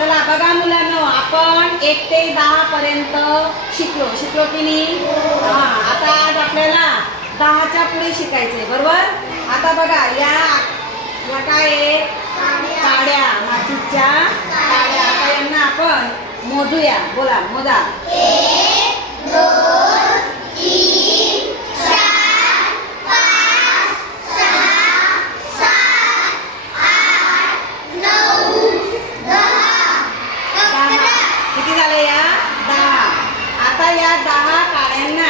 चला बघा मुलांना आपण एक ते दहा पर्यंत शिकलो. शिकलो की नाही? आता आज आपल्याला दहाच्या पुढे शिकायचंय बरोबर? आता बघा या काय काड्या मातीच्या काड्या. आता यांना आपण मोजूया. बोला मोजा दहा किती झाले या दहा. आता या दहा काड्यांना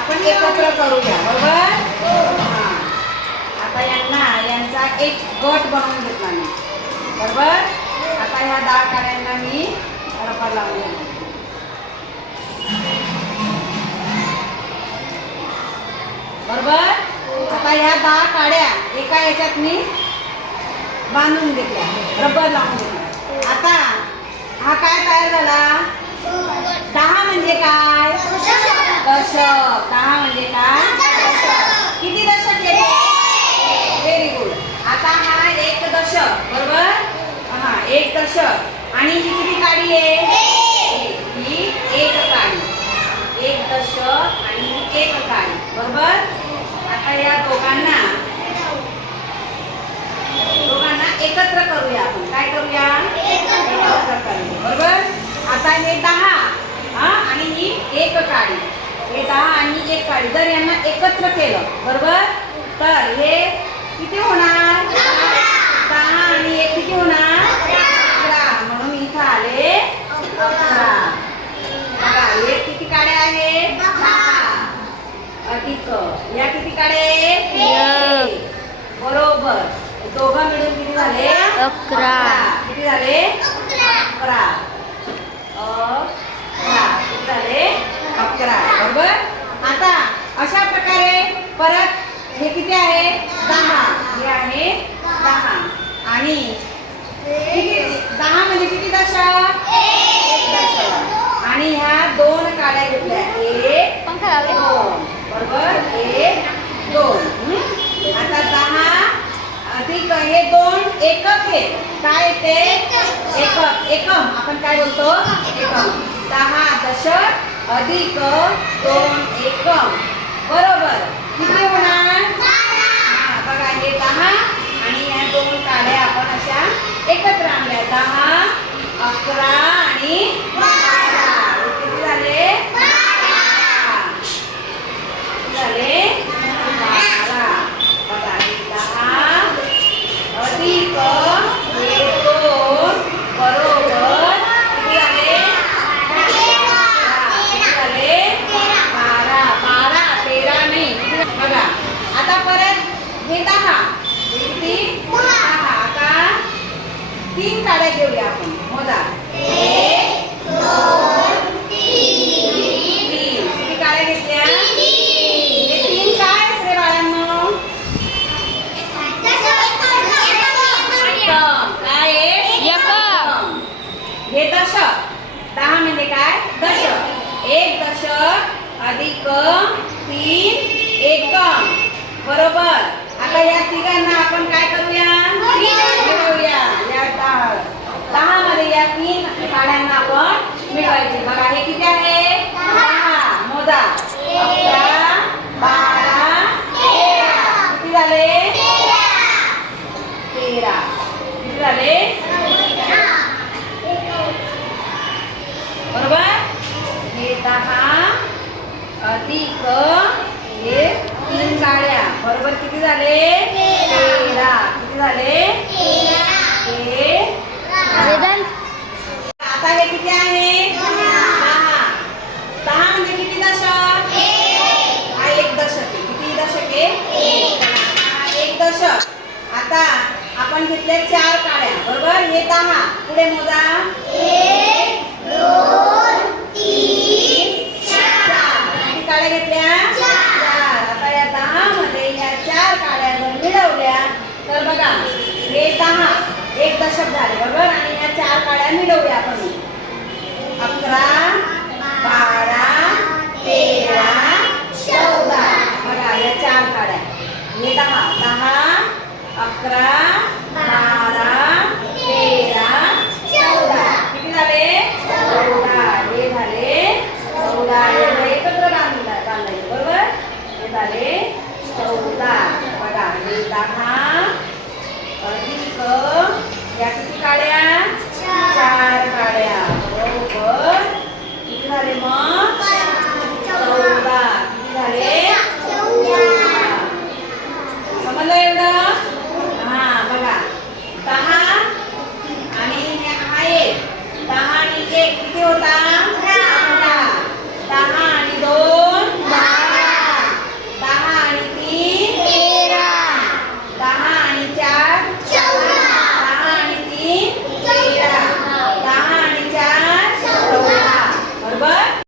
आपण एकत्र करूया बरोबर? आता यांना यांचा एक गट बनवून घेतला मी. बरोबर? आता ह्या दहा काड्यांना मी रबर लावून घेणार बरोबर? आता ह्या दहा काड्या एका याच्यात मी बांधून घेतल्या. रबर लावून घेतल्या. आता हा काय तयार झाला? दहा म्हणजे काय? दशक. दहा म्हणजे काय? किती दशक येते व्हेरी गुड आता हा एक दशक बरोबर? हा एक दशक. आणि ही किती काडी आहे? ही एक काडी. एक दशक आणि एक काडी. बरोबर? आता या दोघांना दोघांना एकत्र करूया आपण. काय करूया? आता हे दहा. हा आणि ही एक काडी. हे दहा आणि एक काडी. जर यांना एकत्र केलं बरोबर? तर हे किती होणार? दहा आणि एक किती होणार? अकरा. म्हणून इथं आले अकरा. बघा हे किती काड्या आहेत? दहा. अधिक. या किती काड्या. बरोबर. दोघं मिळून किती झाले? अकरा. किती झाले? अकरा. परत हे किती आहे? दहा. हे आहे दहा. आणि किती दहा म्हणजे किती दशक आणि ह्या दोन काड्या घेतल्या. एक दोन. बरोबर? एक दोन? आता दहा अधिक हे दोन एकक हे. काय ते एकक. एकम. आपण काय बोलतो? एकम. दहा दशक अधिक दोन एकम. बरोबर? किती होणार हा, बघा हे दहा आणि या दोन काड्या आपण अशा एकत्र आणल्या दहा अकरा आणि बारा हे किती झाले बारा. झाले बारा बघा हे दहा अधिक हे दोन बरोबर किती झाले किती झाले बारा बारा तेरा नाही किती झाले? बघा आता परत हे दहा हे किती दहा आता काड्या घेऊया आपण? मोजा घेतल्या? हे तीन काय बाळांनो? एकम. हे दशक. दहा म्हणजे काय? दशक. एक दशक अधिक तीन एकम बरोबर. आता या तिघांना आपण काय करूया? मिळवूया या दहा मध्ये या तीन काड्यांना आपण मिळवायचे बघा हे किती आहे? झाले? आता हे किती आहे? दहा. म्हणजे किती दशक? हा एक दशक किती दशक आहे? एक. दशक. आता आपण घेतल्या चार काड्या. बरोबर? हे दहा. पुढे मोजा. झाले बरोबर? आणि या चार काड्या मिळवूया आपण. अकरा बारा तेरा चौदा. बघा या चार काड्या. हे दहा. दहा अकरा